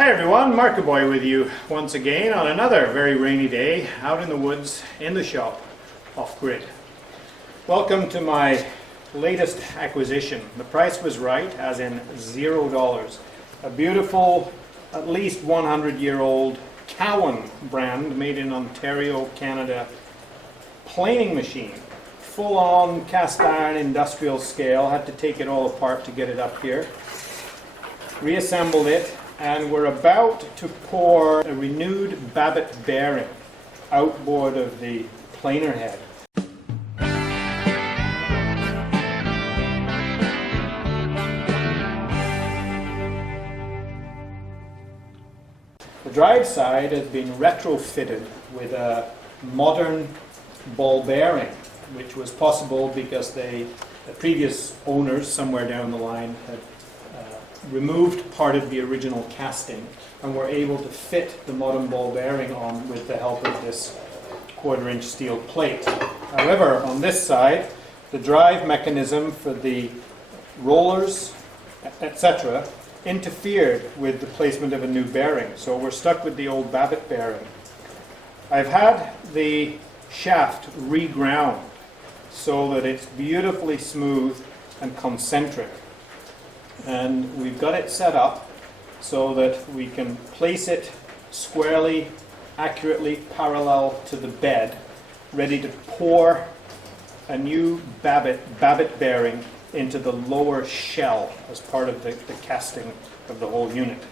Hi everyone, Markaboy with you once again on another very rainy day out in the woods in the shop off-grid. Welcome to my latest acquisition. The price was right, as in $0. A beautiful, at least 100-year-old Cowan brand made in Ontario, Canada planing machine. Full-on cast iron industrial scale. Had to take it all apart to get it up here. Reassembled it. And we're about to pour a renewed Babbitt bearing outboard of the planer head. The drive side has been retrofitted with a modern ball bearing, which was possible because the previous owners somewhere down the line had removed part of the original casting and were able to fit the modern ball bearing on with the help of this 1/4-inch steel plate. However, on this side, the drive mechanism for the rollers, etc., interfered with the placement of a new bearing, so we're stuck with the old Babbitt bearing. I've had the shaft reground so that it's beautifully smooth and concentric. And we've got it set up so that we can place it squarely, accurately parallel to the bed, ready to pour a new Babbitt bearing into the lower shell as part of the casting of the whole unit.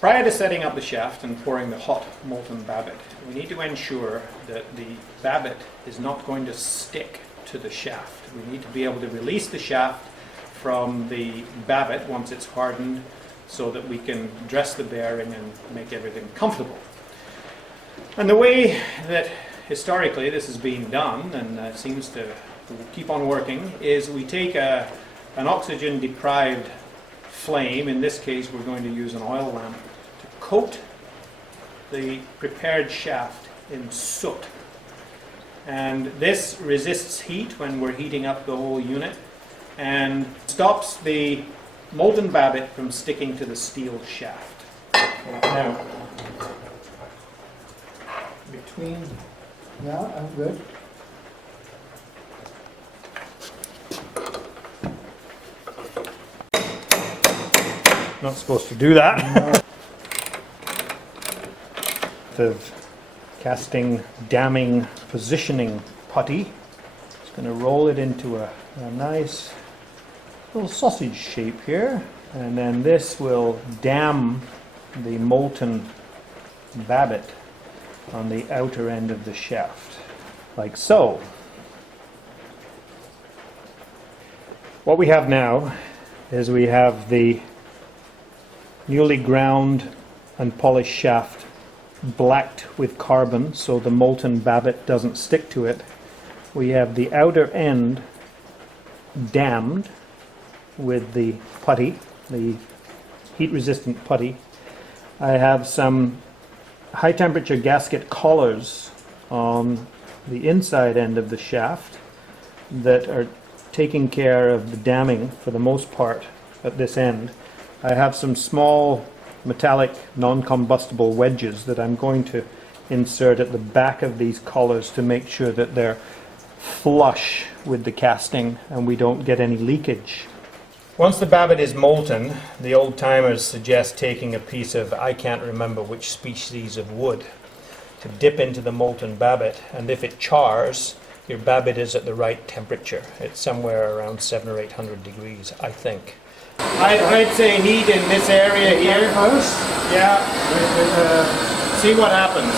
Prior to setting up the shaft and pouring the hot molten Babbitt, we need to ensure that the Babbitt is not going to stick to the shaft. We need to be able to release the shaft from the Babbitt once it's hardened so that we can dress the bearing and make everything comfortable. And the way that historically this is being done, and seems to keep on working, is we take an oxygen deprived flame, in this case we're going to use an oil lamp, to coat the prepared shaft in soot. And this resists heat when we're heating up the whole unit, and stops the molten Babbitt from sticking to the steel shaft. Now, between... Yeah, I'm good. Not supposed to do that. The casting, damming, positioning putty. Just going to roll it into a nice little sausage shape here, and then this will dam the molten Babbitt on the outer end of the shaft, like so. What we have now is we have the newly ground and polished shaft blacked with carbon so the molten Babbitt doesn't stick to it. We have the outer end dammed with the putty, the heat-resistant putty. I have some high-temperature gasket collars on the inside end of the shaft that are taking care of the damming for the most part at this end. I have some small metallic non-combustible wedges that I'm going to insert at the back of these collars to make sure that they're flush with the casting and we don't get any leakage. Once the Babbitt is molten, the old timers suggest taking a piece of, I can't remember which species of wood, to dip into the molten Babbitt, and if it chars, your Babbitt is at the right temperature. It's somewhere around 700 or 800 degrees, I think. I'd say heat in this area here. Yeah, see what happens.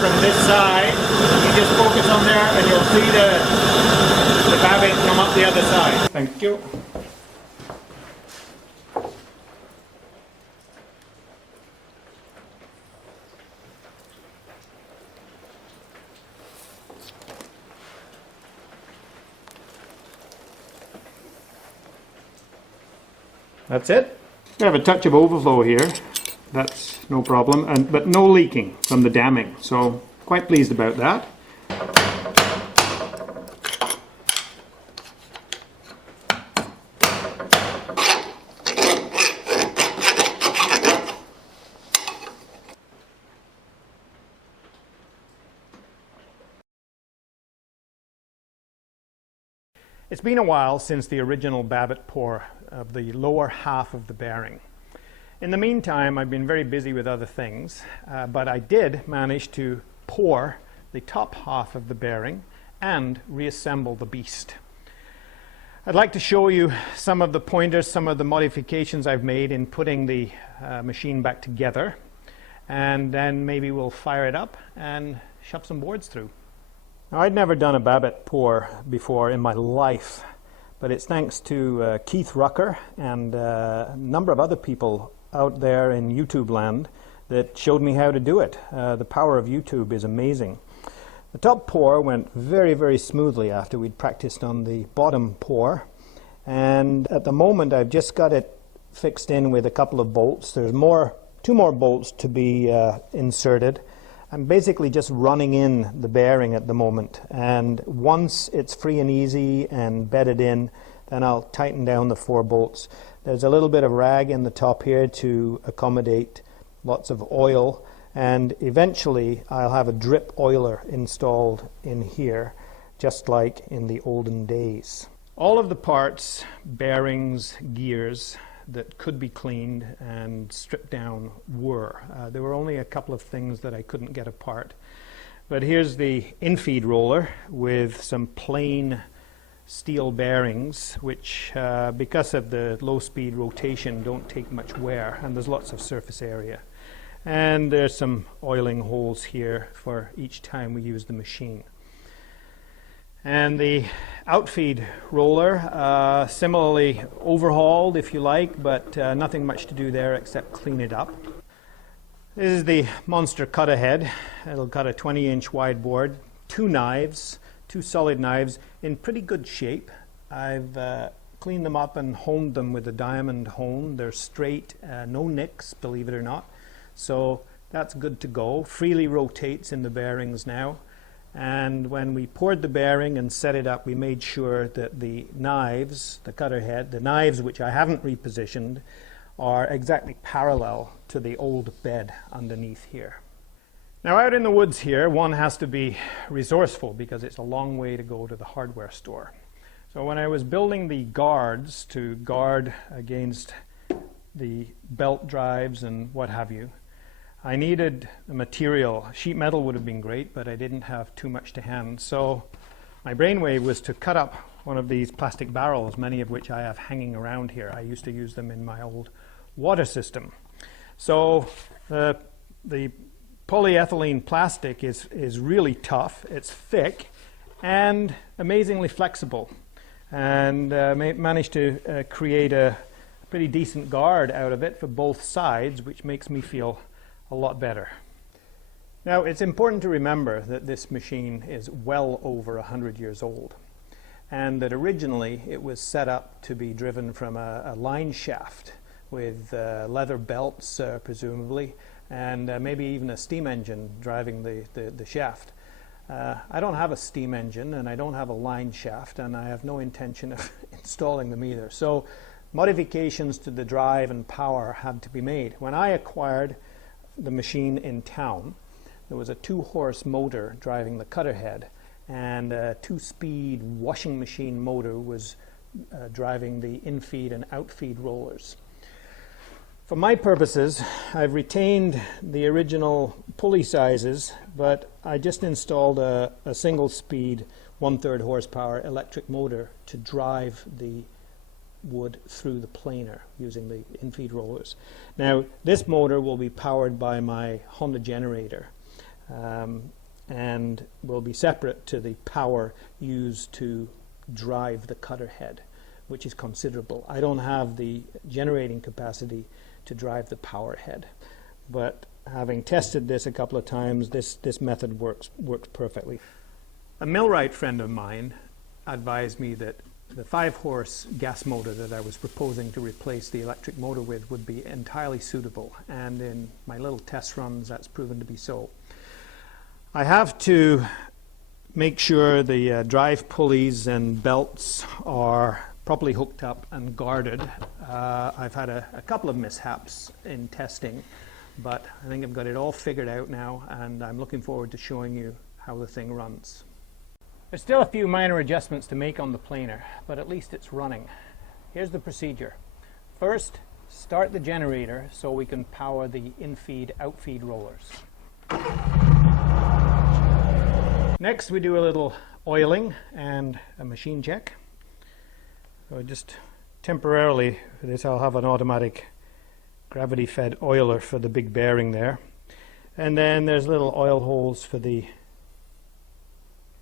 From this side, you just focus on there and you'll see the Babbitt come up the other side. Thank you. That's it. We have a touch of overflow here. That's no problem, but no leaking from the damming. So quite pleased about that. It's been a while since the original Babbitt pour of the lower half of the bearing. In the meantime, I've been very busy with other things, but I did manage to pour the top half of the bearing and reassemble the beast. I'd like to show you some of the pointers, some of the modifications I've made in putting the machine back together, and then maybe we'll fire it up and shove some boards through. Now, I'd never done a Babbitt pour before in my life, but it's thanks to Keith Rucker and a number of other people out there in YouTube land that showed me how to do it. The power of YouTube is amazing. The top pour went very, very smoothly after we'd practiced on the bottom pour, and at the moment I've just got it fixed in with a couple of bolts. There's two more bolts to be inserted. I'm basically just running in the bearing at the moment, and once it's free and easy and bedded in, then I'll tighten down the 4 bolts. There's a little bit of rag in the top here to accommodate lots of oil, and eventually I'll have a drip oiler installed in here, just like in the olden days. All of the parts, bearings, gears that could be cleaned and stripped down were. There were only a couple of things that I couldn't get apart. But here's the infeed roller with some plain steel bearings, which because of the low speed rotation don't take much wear, and there's lots of surface area. And there's some oiling holes here for each time we use the machine. And the outfeed roller, similarly overhauled if you like, but nothing much to do there except clean it up. This is the monster cutter head. It'll cut a 20-inch wide board, 2 knives, 2 solid knives in pretty good shape. I've cleaned them up and honed them with a diamond hone. They're straight, no nicks, believe it or not. So that's good to go. Freely rotates in the bearings now. And when we poured the bearing and set it up, we made sure that the knives, the cutter head, the knives which I haven't repositioned, are exactly parallel to the old bed underneath here. Now, out in the woods here, one has to be resourceful because it's a long way to go to the hardware store. So when I was building the guards to guard against the belt drives and what have you, I needed a material. Sheet metal would have been great, but I didn't have too much to hand. So my brainwave was to cut up one of these plastic barrels, many of which I have hanging around here. I used to use them in my old water system. So the polyethylene plastic is really tough. It's thick and amazingly flexible, and managed to create a pretty decent guard out of it for both sides, which makes me feel a lot better. Now, it's important to remember that this machine is well over 100 years old, and that originally it was set up to be driven from a line shaft with leather belts, presumably, and maybe even a steam engine driving the shaft. I don't have a steam engine, and I don't have a line shaft, and I have no intention of installing them either. So modifications to the drive and power had to be made. When I acquired the machine in town, there was a 2-horse motor driving the cutter head, and a 2-speed washing machine motor was driving the infeed and outfeed rollers. For my purposes, I've retained the original pulley sizes, but I just installed a single-speed 1/3 horsepower electric motor to drive the wood through the planer using the infeed rollers. Now, this motor will be powered by my Honda generator, and will be separate to the power used to drive the cutter head, which is considerable. I don't have the generating capacity to drive the power head, but having tested this a couple of times, this method works perfectly. A millwright friend of mine advised me that The 5-horse gas motor that I was proposing to replace the electric motor with would be entirely suitable, and in my little test runs that's proven to be so. I have to make sure the drive pulleys and belts are properly hooked up and guarded. I've had a couple of mishaps in testing, but I think I've got it all figured out now, and I'm looking forward to showing you how the thing runs. There's still a few minor adjustments to make on the planer, but at least it's running. Here's the procedure. First, start the generator so we can power the in-feed, out-feed rollers. Next, we do a little oiling and a machine check. So just temporarily, for this I'll have an automatic gravity-fed oiler for the big bearing there. And then there's little oil holes for the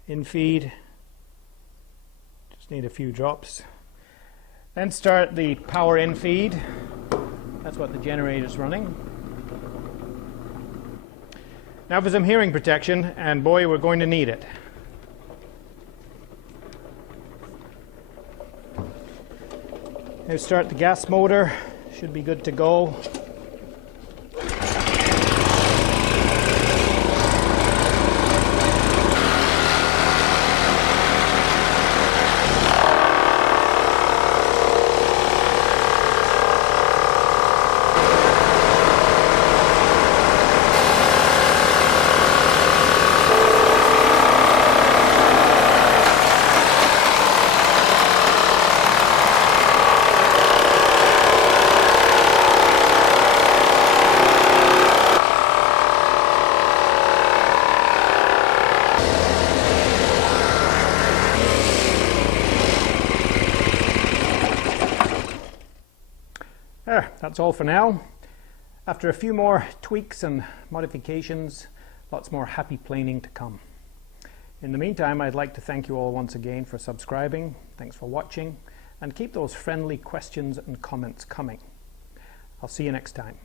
in-feed. Just need a few drops. Then start the power in-feed. That's what the generator's running. Now for some hearing protection, and boy, we're going to need it. Now start the gas motor. Should be good to go. There, that's all for now. After a few more tweaks and modifications, lots more happy planing to come. In the meantime, I'd like to thank you all once again for subscribing. Thanks for watching, and keep those friendly questions and comments coming. I'll see you next time.